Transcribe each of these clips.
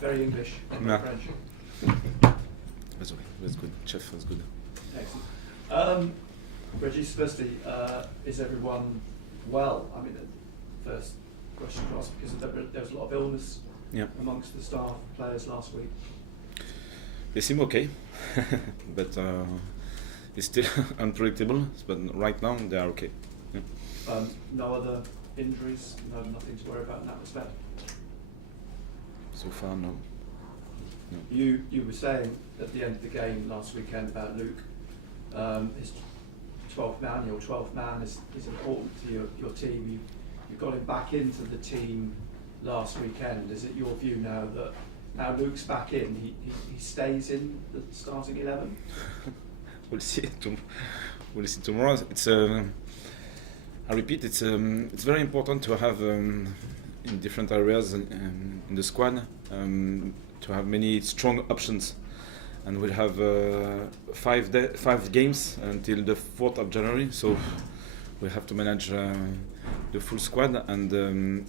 Very English, No. French. That's good. Chef was good. Excellent. Régis, firstly, is everyone well? I mean, the first question to ask, because there was a lot of illness amongst the staff players last week. They seem okay, but it's still unpredictable. But right now they are okay. Yeah. No other injuries, nothing to worry about in that respect. So far, no. You were saying at the end of the game last weekend about Luke, his 12th man, your 12th man is important to your team. You got him back into the team last weekend. Is it your view now that now Luke's back in, he stays in the starting 11? We'll see. We'll see tomorrow. It's I repeat, it's very important to have in different areas in the squad to have many strong options, and we'll have 5 games until the 4th of January. So we have to manage the full squad, and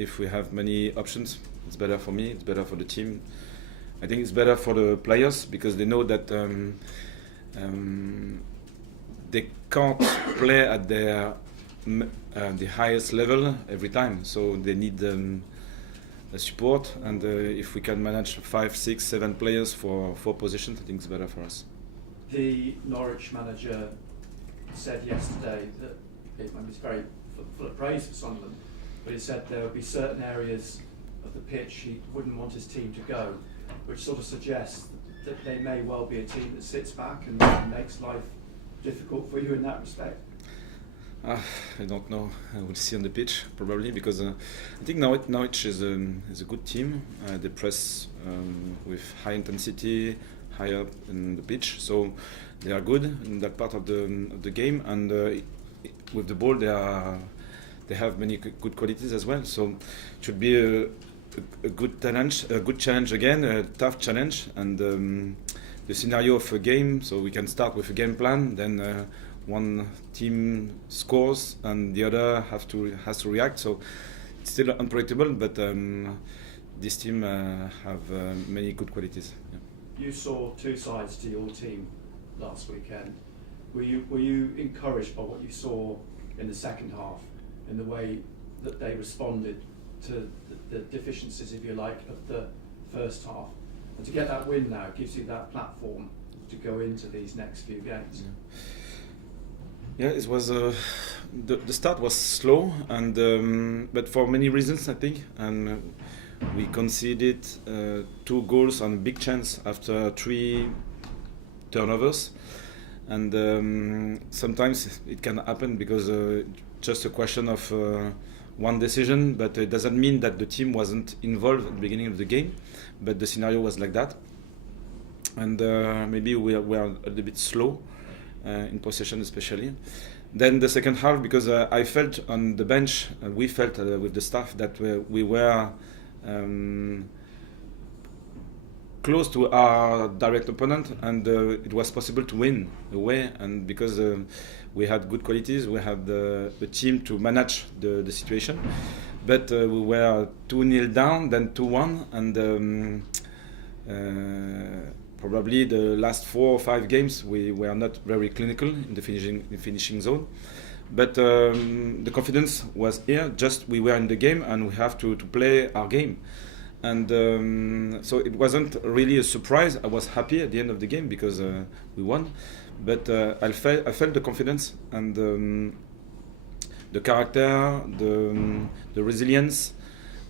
if we have many options, it's better for me. It's better for the team. I think it's better for the players because they know that they can't play at the highest level every time, so they need support, and if we can manage 5, 6, 7 players for 4 positions, I think it's better for us. The Norwich manager said yesterday that it's very full of praise for Sunderland, but he said there would be certain areas of the pitch he wouldn't want his team to go, which sort of suggests that they may well be a team that sits back and makes life difficult for you in that respect. I don't know. I will see on the pitch probably, because I think Norwich is a good team. They press with high intensity, high up in the pitch, so they are good in that part of the game. And with the ball, they have many good qualities as well. So it should be a good challenge again, a tough challenge, and the scenario of a game. So we can start with a game plan, then. One team scores and the other has to react. So it's still unpredictable, but this team have many good qualities. Yeah. You saw 2 sides to your team last weekend. Were you encouraged by what you saw in the second half, in the way that they responded to the deficiencies, if you like, of the first half? And to get that win now gives you that platform to go into these next few games. Yeah. Yeah, it was the start was slow, and but for many reasons I think, and we conceded 2 goals on big chance after 3 turnovers, and sometimes it can happen because just a question of one decision, but it doesn't mean that the team wasn't involved at the beginning of the game, but the scenario was like that, and maybe we are a little bit slow. In possession especially. Then the second half, because I felt on the bench, we felt with the staff that we were close to our direct opponent, and it was possible to win away, and because we had good qualities, we had the team to manage the situation, but we were 2-0 down, then 2-1, and probably the last 4 or 5 games we were not very clinical in the finishing zone, but the confidence was here. Just we were in the game and we have to play our game, and so it wasn't really a surprise. I was happy at the end of the game because we won, but I felt the confidence and the character, the resilience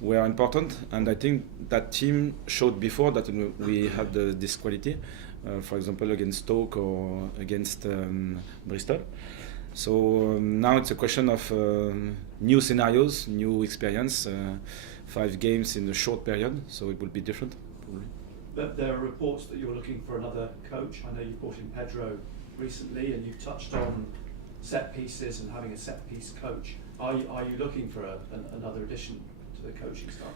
were important, and I think that team showed before that we had this quality, for example against Stoke or against Bristol. So now it's a question of new scenarios, new experience, 5 games in a short period, so it will be different probably. But there are reports that you're looking for another coach. I know you brought in Pedro recently, and you touched on set pieces and having a set piece coach. Are you looking for another addition to the coaching staff?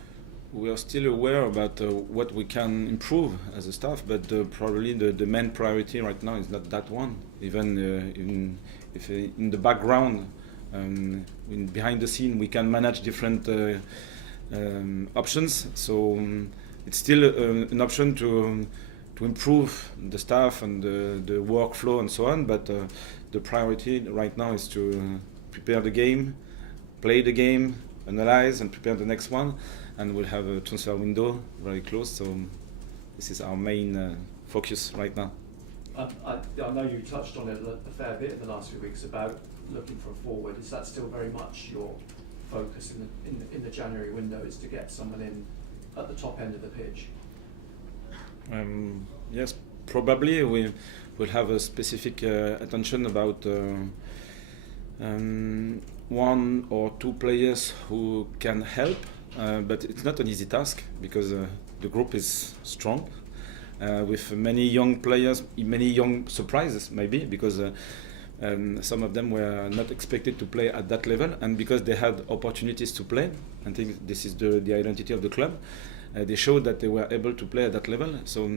We are still aware about what we can improve as a staff, but probably the main priority right now is not that one. Even if in the background, behind the scene, we can manage different options. So it's still an option to improve the staff and the workflow and so on. But the priority right now is to prepare the game, play the game, analyze and prepare the next one, and we'll have a transfer window very close. So this is our main focus right now. I know you touched on it a fair bit in the last few weeks about looking for a forward. Is that still very much your focus in the January window, is to get someone in at the top end of the pitch? Yes, probably we will have a specific attention about one or two players who can help, but it's not an easy task because the group is strong with many young players, many young surprises maybe, because some of them were not expected to play at that level, and because they had opportunities to play, I think this is the identity of the club. They showed that they were able to play at that level. So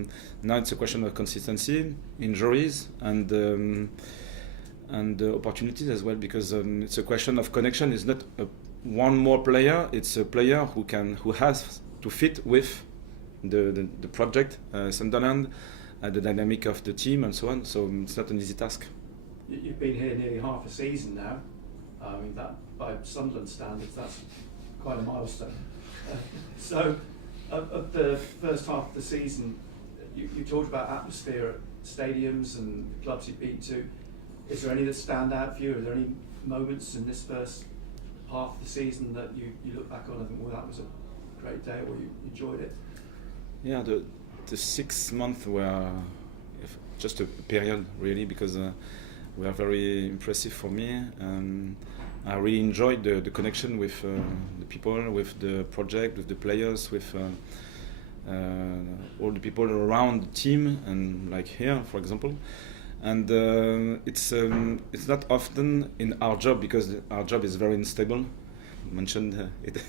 now it's a question of consistency, injuries, and opportunities as well, because it's a question of connection. It's not one more player; it's a player who has to fit with the project, Sunderland, the dynamic of the team, and so on. So it's not an easy task. You've been here nearly half a season now. I mean, that by Sunderland standards, that's quite a milestone. So, of the first half of the season, you talked about atmosphere at stadiums and the clubs you've been to. Is there any that stand out for you? Are there any moments in this first half of the season that you look back on and think, well, that was a great day, or you enjoyed it? Yeah, the 6 months were just a period, really, because were very impressive for me. I really enjoyed the connection with the people, with the project, with the players, with all the people around the team, and like here, for example. And it's not often in our job, because our job is very unstable. You mentioned it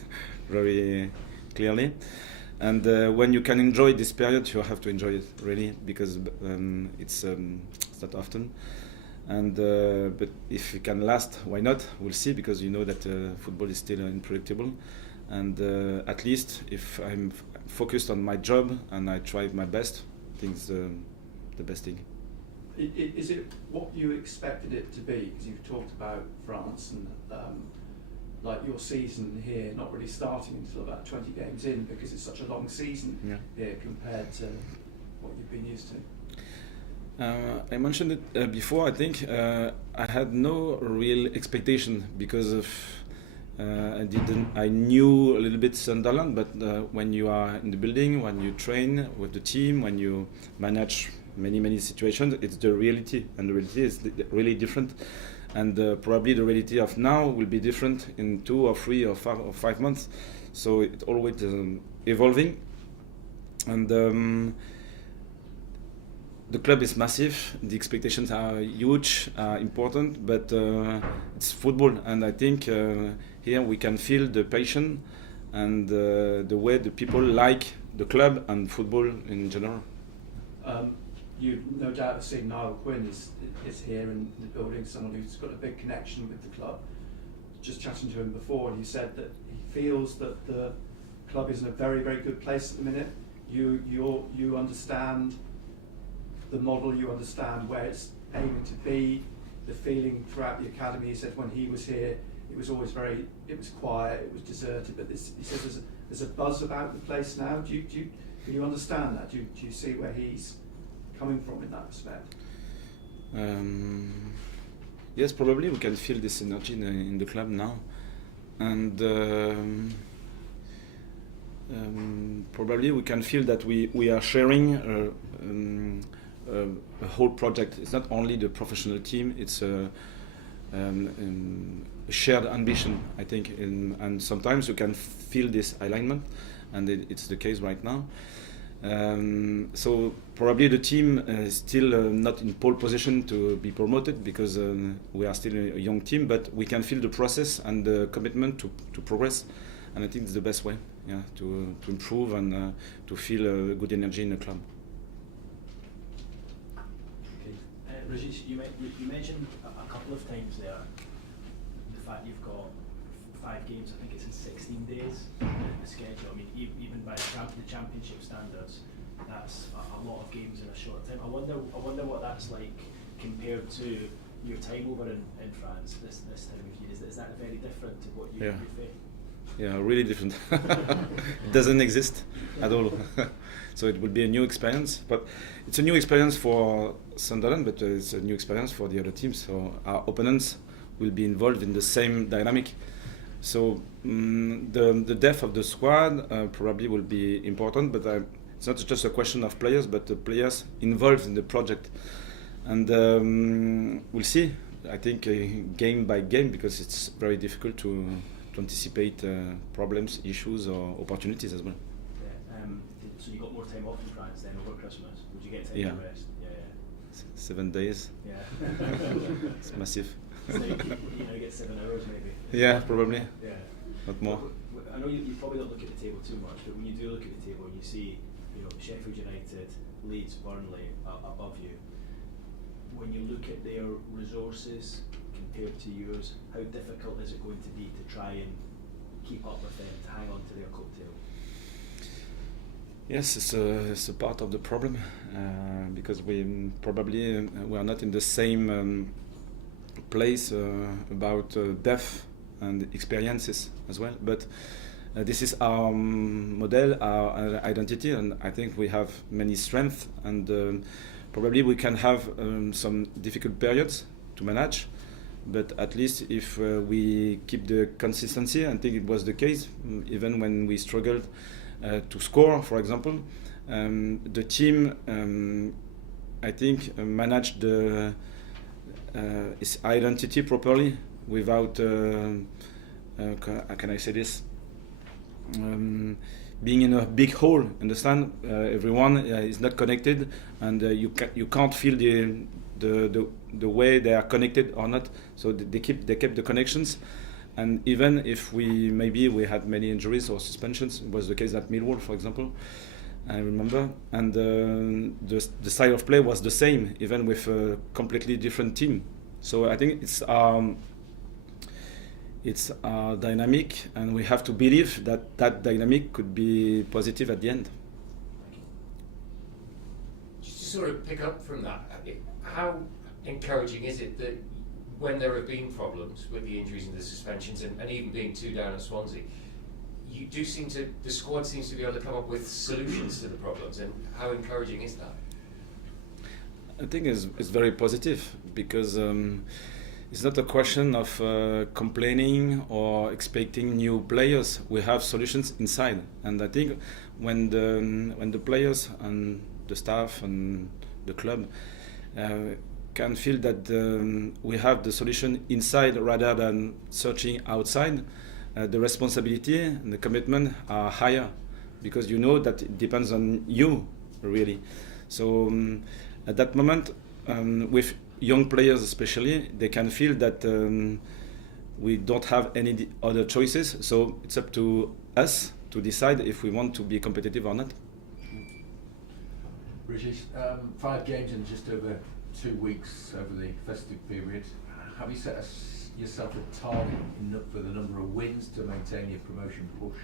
very clearly. And when you can enjoy this period, you have to enjoy it really, because it's not often. And but if it can last, why not? We'll see, because you know that football is still unpredictable. And at least if I'm focused on my job and I try my best, I think it's the best thing. Is it what you expected it to be? Because you've talked about France and like your season here not really starting until about 20 games in, because it's such a long season here compared to what you've been used to. I mentioned it before. I think I had no real expectation, because of I knew a little bit Sunderland, but when you are in the building, when you train with the team, when you manage many situations, it's the reality, and the reality is really different. And probably the reality of now will be different in 2 or 3 or 5 months. So it's always evolving. And the club is massive, the expectations are huge, important, but it's football, and I think here we can feel the passion and the way the people like the club and football in general. You no doubt have seen Niall Quinn is here in the building, someone who's got a big connection with the club. Just chatting to him before, and he said that he feels that the club is in a very good place at the minute. You understand the model, you understand where it's aiming to be, the feeling throughout the academy. He said when he was here, it was always it was quiet, it was deserted, but he says there's a buzz about the place now. Can you understand that? Do you see where he's coming from in that respect? Yes, probably we can feel this energy in the club now, and probably we can feel that we are sharing a whole project. It's not only the professional team; it's a shared ambition, I think, and sometimes you can feel this alignment, and it's the case right now. So probably the team is still not in pole position to be promoted, because we are still a young team, but we can feel the process and the commitment to progress, and I think it's the best way, to improve and to feel good energy in the club. Régis, you mentioned a couple of times there the fact you've got 5 games, I think it's in 16 days. schedule. I mean, even by the championship standards, that's a lot of games in a short time. I wonder what that's like compared to your time over in France this time of year. Is that very different to what you face? Yeah, really different. It doesn't exist at all. So it will be a new experience, but it's a new experience for Sunderland, but it's a new experience for the other teams. So our opponents will be involved in the same dynamic. So the depth of the squad probably will be important, but it's not just a question of players, but the players involved in the project. And we'll see, I think, game by game, because it's very difficult to anticipate problems, issues, or opportunities as well. Yeah. So you got more time off in France then over Christmas? Would you get time to rest? Yeah. 7 days. Yeah. It's massive. So you get 7 hours maybe. Yeah, probably. Yeah. Not more. I know you probably don't look at the table too much, but when you do look at the table and you see, Sheffield United, Leeds, Burnley above you, when you look at their resources compared to yours, how difficult is it going to be to try and keep up with them, to hang on to their coattail? Yes, it's a part of the problem, because we are not in the same place about depth and experiences as well. But this is our model, our identity, and I think we have many strengths, and probably we can have some difficult periods to manage, but at least if we keep the consistency, I think it was the case, even when we struggled to score, for example, the team, I think, managed its identity properly without, how can I say this, being in a big hole. Understand? Everyone is not connected, and you can't feel the way they are connected or not. So they kept the connections, and even if we had many injuries or suspensions, it was the case at Millwall, for example, I remember, and the style of play was the same, even with a completely different team. So I think it's dynamic, and we have to believe that dynamic could be positive at the end. Just to sort of pick up from that, how encouraging is it that when there have been problems with the injuries and the suspensions, and even being 2 down at Swansea, the squad seems to be able to come up with solutions to the problems, and how encouraging is that? I think it's very positive, because it's not a question of complaining or expecting new players. We have solutions inside, and I think when the players and the staff and the club can feel that we have the solution inside rather than searching outside, the responsibility and the commitment are higher, because you know that it depends on you, really. So at that moment, with young players especially, they can feel that we don't have any other choices, so it's up to us to decide if we want to be competitive or not. Régis, 5 games in just over 2 weeks over the festive period. Have you set yourself a target for the number of wins to maintain your promotion push?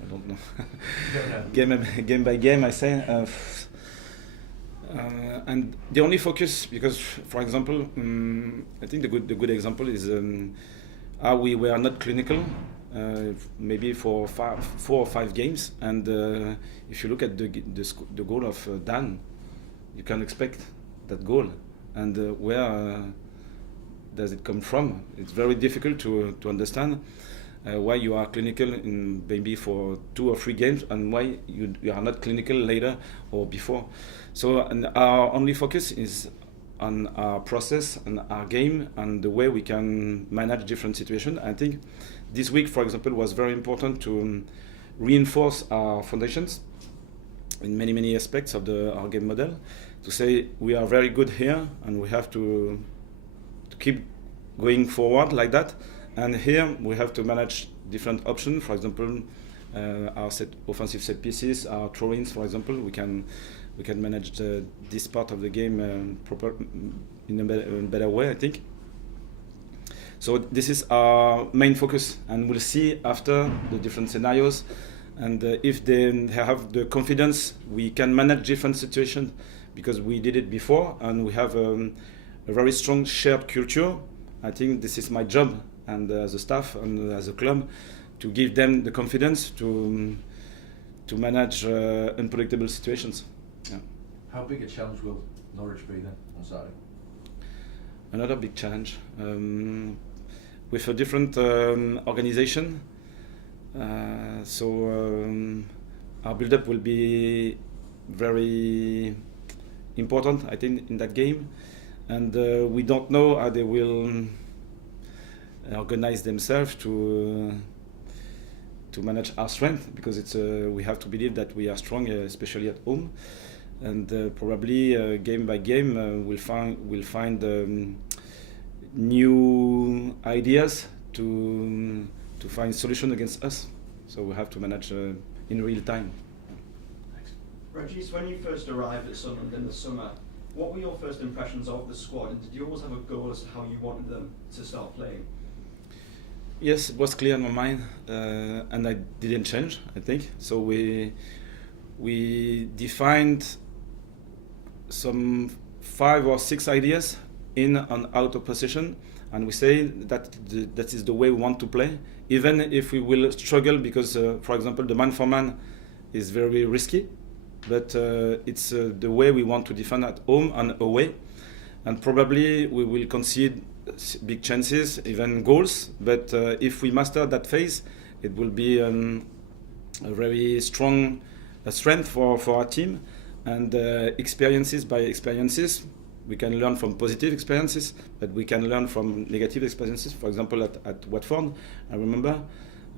I don't know. You don't know. Game by game, I say. And the only focus, because, for example, I think the good example is how we were not clinical, maybe for 4 or 5 games, and if you look at the goal of Dan, you can expect that goal, and where does it come from? It's very difficult to understand why you are clinical in maybe for 2 or 3 games, and why you are not clinical later or before. So our only focus is on our process and our game and the way we can manage different situations. I think this week, for example, was very important to reinforce our foundations in many aspects of our game model, to say we are very good here and we have to keep going forward like that. And here we have to manage different options. For example, our offensive set pieces, our throw-ins, for example, we can manage this part of the game in a better way, I think. So this is our main focus, and we'll see after the different scenarios, and if they have the confidence, we can manage different situations, because we did it before, and we have a very strong shared culture. I think this is my job, and as a staff and as a club, to give them the confidence to manage unpredictable situations. Yeah. How big a challenge will Norwich be then on Saturday? Another big challenge with a different organization. Our build-up will be very important, I think, in that game, and we don't know how they will organize themselves to manage our strength, because we have to believe that we are strong, especially at home, and probably game by game we'll find new ideas to find solution against us. So we have to manage in real time. Thanks. Régis, when you first arrived at Sunderland in the summer, what were your first impressions of the squad, and did you always have a goal as to how you wanted them to start playing? Yes, it was clear in my mind, and I didn't change, I think. So we defined some 5 or 6 ideas in and out of position, and we say that that is the way we want to play, even if we will struggle, because, for example, the man-for-man is very risky, but it's the way we want to defend at home and away, and probably we will concede big chances, even goals, but if we master that phase, it will be a very strong strength for our team, and experiences by experiences. We can learn from positive experiences, but we can learn from negative experiences. For example, at Watford, I remember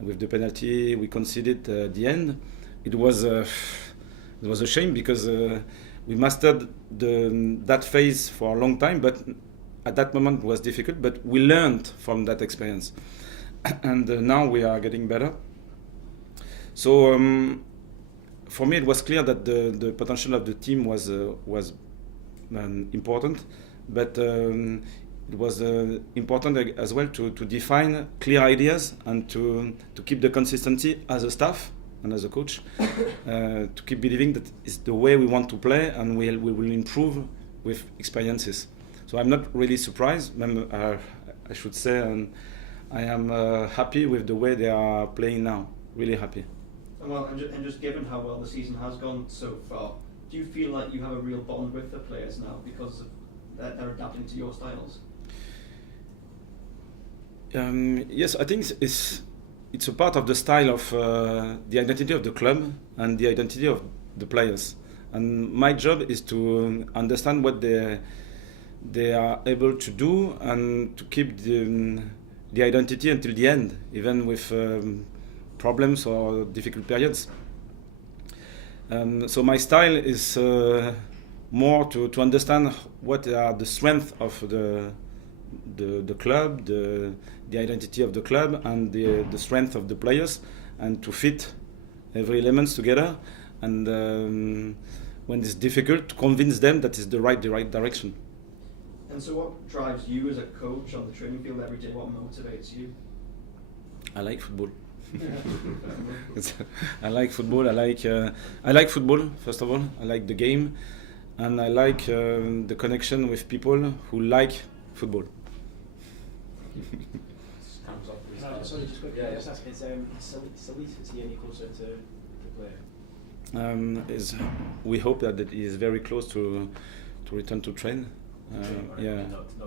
with the penalty we conceded at the end, it was a shame, because we mastered that phase for a long time, but at that moment it was difficult, but we learned from that experience, and now we are getting better. So for me, it was clear that the potential of the team was important, but it was important as well to define clear ideas, and to keep the consistency as a staff and as a coach, to keep believing that it's the way we want to play, and we will improve with experiences. So I'm not really surprised. I should say, I am happy with the way they are playing now. Really happy. And just given how well the season has gone so far, do you feel like you have a real bond with the players now, because they're adapting to your styles? Yes, I think it's a part of the style of the identity of the club and the identity of the players. And my job is to understand what they are able to do, and to keep the identity until the end, even with problems or difficult periods. So my style is more to understand what are the strengths of the club, the identity of the club, and the strength of the players, and to fit every element together, and when it's difficult, to convince them that it's the right direction. And so what drives you as a coach on the training field every day? What motivates you? I like football. I like football. I like football, first of all. I like the game, and I like the connection with people who like football. Sorry, just quickly, I just ask, is he any closer to play? We hope that he is very close to return to train. Not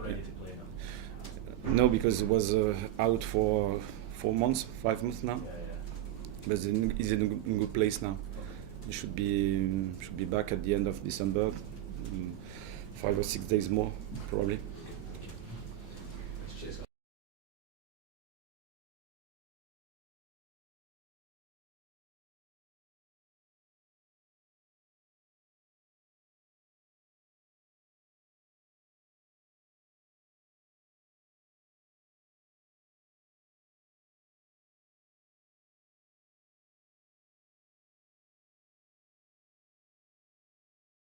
ready to play now? No, because he was out for 5 months now. But he's in a good place now. He should be back at the end of December, 5 or 6 days more, probably.